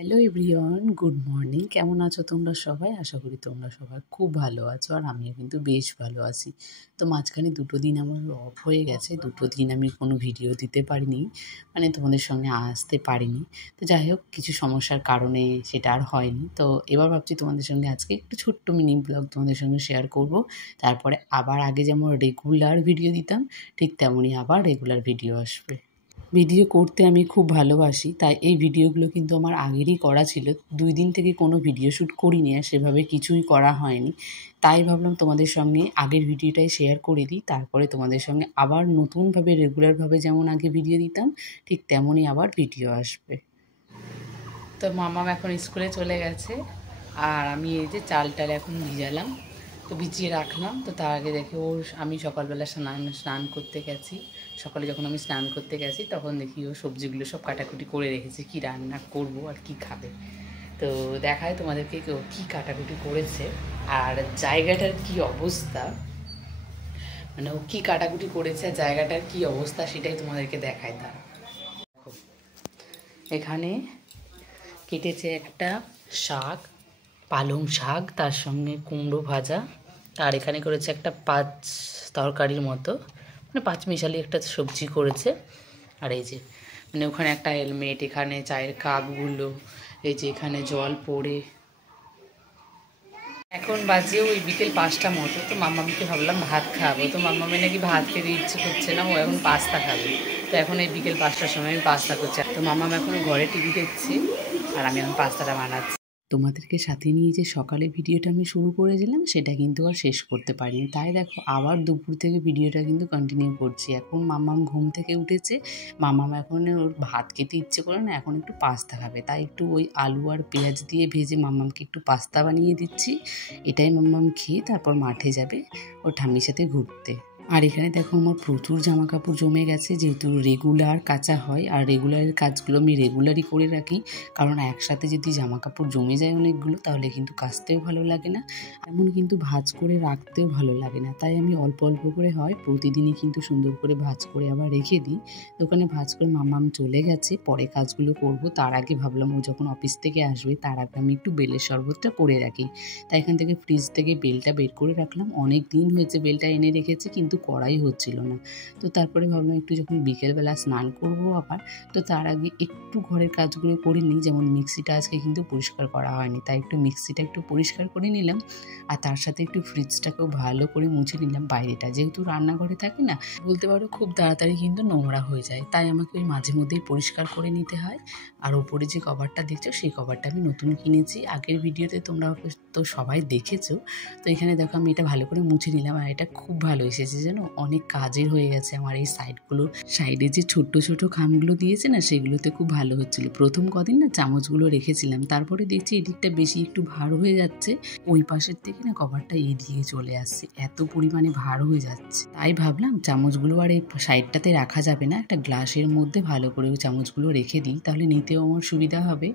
Hello everyone, good morning. কেমন আছো তোমরা সবাই? আশা করি তোমরা সবাই খুব ভালো আছো, আর আমিও কিন্তু বেশ ভালো আছি। তো মাঝখানে 2 দিন আমার অফ হয়ে গেছে, 2 দিন আমি কোনো ভিডিও দিতে পারিনি, মানে তোমাদের সঙ্গে আসতে পারিনি। তো যাই হোক, কিছু সমস্যার কারণে সেটা আর হয়নি। তো এবার ভাবছি তোমাদের সঙ্গে আজকে একটু ছোট্ট মিনি ব্লগ তোমাদের সঙ্গে শেয়ার করব। তারপরে আবার আগে যেমন রেগুলার ভিডিও দিতাম, ঠিক তেমনই আবার রেগুলার ভিডিও আসবে। ভিডিও করতে আমি খুব ভালোবাসি, তাই এই ভিডিওগুলো কিন্তু আমার আগেরই করা ছিল। 2 দিন থেকে কোনো ভিডিও শ্যুট করিনি, আর সেভাবে কিছুই করা হয়নি। তাই ভাবলাম তোমাদের সঙ্গে আগের ভিডিওটাই শেয়ার করে দিই, তারপরে তোমাদের সঙ্গে আবার নতুনভাবে রেগুলারভাবে যেমন আগে ভিডিও দিতাম, ঠিক তেমনই আবার ভিডিও আসবে। তো মামাম এখন স্কুলে চলে গেছে, আর আমি এই যে চালটাল এখন ভিজালাম, তো ভিজিয়ে রাখলাম। তো তার আগে দেখি আমি সকালবেলা স্নান করতে গেছি। সকালে যখন আমি স্নান করতে গেছি তখন দেখি ও সবজিগুলো সব কাটাকুটি করে রেখেছে, কি রান্না করব আর কি খাবে। তো দেখায় তোমাদেরকে কী কাটাকুটি করেছে আর জায়গাটার কি অবস্থা, মানে ও কী কাটাকুটি করেছে আর জায়গাটার কি অবস্থা সেটাই তোমাদেরকে দেখায়। তার এখানে কেটেছে একটা শাক, পালং শাক, তার সঙ্গে কুমড়ো ভাজা, আর এখানে করেছে একটা পাঁচ তরকারির মতো, মানে পাঁচ মিশালি একটা সবজি করেছে। আর এই যে মানে ওখানে একটা হেলমেট, এখানে চায়ের কাপগুলো, এই যে এখানে জল পড়ে। এখন বাজে ওই বিকেল 5টা মতো। তো মাম্মামকে ভাবলাম ভাত খাবো, তো মাম্মামে নাকি ভাত খেতে ইচ্ছে করছে না, ও এখন পাস্তা খাবে। তো এখন এই বিকেল 5টার সময় আমি পাস্তা করছি। তো মাম্মাম এখন ঘরে টিভি দেখছি, আর আমি এখন পাস্তাটা বানাচ্ছি। তোমাদেরকে সাথে নিয়ে যে সকালে ভিডিওটা আমি শুরু করেছিলাম সেটা কিন্তু আর শেষ করতে পারিনি, তাই দেখো আবার দুপুর থেকে ভিডিওটা কিন্তু কন্টিনিউ করছি। এখন মাম্মাম ঘুম থেকে উঠেছে, মাম্মাম এখন ওর ভাত খেতে ইচ্ছে করে না, এখন একটু পাস্তা খাবে, তাই একটু ওই আলু আর পেঁয়াজ দিয়ে ভেজে মাম্মামকে একটু পাস্তা বানিয়ে দিচ্ছি। এটাই মাম্মাম খেয়ে তারপর মাঠে যাবে ওর ঠাম্মির সাথে ঘুরতে। আর এখানে দেখো আমার প্রচুর জামা কাপড় জমে গেছে, যেহেতু রেগুলার কাচা হয়, আর রেগুলারের কাজগুলো আমি রেগুলারই করে রাখি, কারণ একসাথে যদি জামা কাপড় জমে যায় অনেকগুলো তাহলে কিন্তু কাচতেও ভালো লাগে না, এমন কিন্তু ভাঁজ করে রাখতেও ভালো লাগে না। তাই আমি অল্প অল্প করে হয় প্রতিদিনই কিন্তু সুন্দর করে ভাঁজ করে আবার রেখে দিই। দোকানে ভাঁজ করে মাম্মাম চলে গেছে, পরে কাজগুলো করব। তার আগে ভাবলাম ও যখন অফিস থেকে আসবে তার আগে আমি একটু বেলের শরবতটা করে রাখি। তাই এখান থেকে ফ্রিজ থেকে বেলটা বের করে রাখলাম। অনেক দিন হয়েছে বেলটা এনে রেখেছি, কিন্তু করাই হচ্ছিল না। তো তারপরে ভাবলাম একটু যখন বিকেলবেলা স্নান করব আবার, তো তার আগে একটু ঘরের কাজগুলো করে নিই। যেমন মিক্সিটা আজকে কিন্তু পরিষ্কার করা হয়নি, তাই একটু মিক্সিটা একটু পরিষ্কার করে নিলাম, আর তার সাথে একটু ফ্রিজটাকেও ভালো করে মুছে নিলাম। বাইরেটা যেহেতু রান্নাঘরে থাকে না, বলতে পারো খুব তাড়াতাড়ি কিন্তু নোংরা হয়ে যায়, তাই আমাকে ওই মাঝে মধ্যেই পরিষ্কার করে নিতে হয়। আর ওপরে যে কভারটা দেখছো সেই কভারটা আমি নতুন কিনেছি, আগের ভিডিওতে তোমরা তো সবাই দেখেছো। তো এখানে দেখো আমি এটা ভালো করে মুছে নিলাম, আর এটা খুব ভালো এসেছে জানো, অনেক কাজের হয়ে গেছে আমার। এই সাইডে যে ছোট্ট ছোট খামগুলো দিয়েছে না, সেগুলোতে খুব ভালো হচ্ছিল। প্রথম কদিন না চামচগুলো রেখেছিলাম, তারপরে দেখছি এদিকটা বেশি একটু ভার হয়ে যাচ্ছে, ওই পাশের থেকে না কভারটা এদিকে চলে আসছে, এত পরিমাণে ভার হয়ে যাচ্ছে। তাই ভাবলাম চামচগুলো আর এই সাইডটাতে রাখা যাবে না, একটা গ্লাসের মধ্যে ভালো করে ওই চামচগুলো রেখে দিই, তাহলে নিতেও আমার সুবিধা হবে,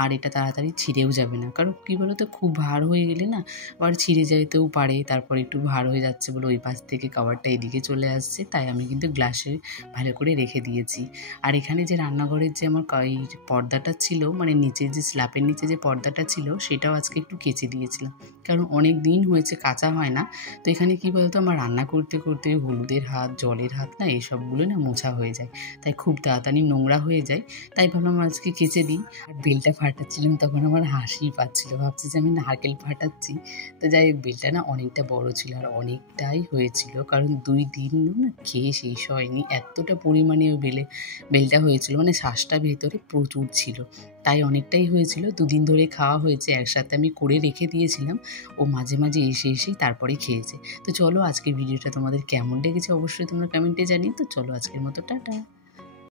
আর এটা তাড়াতাড়ি ছিঁড়েও যাবে না। কারণ কী বলো তো, খুব ভার হয়ে গেলে না আবার ছিঁড়ে যেতেও পারে। তারপর একটু ভার হয়ে যাচ্ছে বলে ওই পাশ থেকে কভারটা এদিকে চলে আসছে, তাই আমি কিন্তু গ্লাসে ভালো করে রেখে দিয়েছি। আর এখানে যে রান্নাঘরের যে আমার এই পর্দাটা ছিল, মানে নিচে যে স্ল্যাপের নিচে যে পর্দাটা ছিল, সেটাও আজকে একটু কেচে দিয়েছিলাম, কারণ অনেক দিন হয়েছে কাচা হয় না। তো এখানে কী বলতো, আমার রান্না করতে করতে হলুদের হাত, জলের হাত না, এইসবগুলো না মোছা হয়ে যায়, তাই খুব তাড়াতাড়ি নোংরা হয়ে যায়। তাই ভাবলাম আজকে কেচে দিই। আর বেলটা ফাটাচ্ছিলাম তখন আমার হাসি পাচ্ছিল, ভাবছি যে আমি নারকেল ফাটাচ্ছি। তো যাই হোক, বেলটা না অনেকটা বড় ছিল, আর অনেকটাই হয়েছিল, কারণ 2 দিন না খেয়ে শেষ হয়নি, এতটা পরিমাণে ওই বেলটা হয়েছিল, মানে শ্বাসটা ভেতরে প্রচুর ছিল, তাই অনেকটাই হয়েছিল। 2 দিন ধরে খাওয়া হয়েছে, একসাথে আমি করে রেখে দিয়েছিলাম, ও মাঝে মাঝে এসেই তারপরে খেয়েছে। তো চলো, আজকের ভিডিওটা তোমাদের কেমন লেগেছে অবশ্যই তোমরা কমেন্টে জানিও। তো চলো, আজকের মতো টাটা।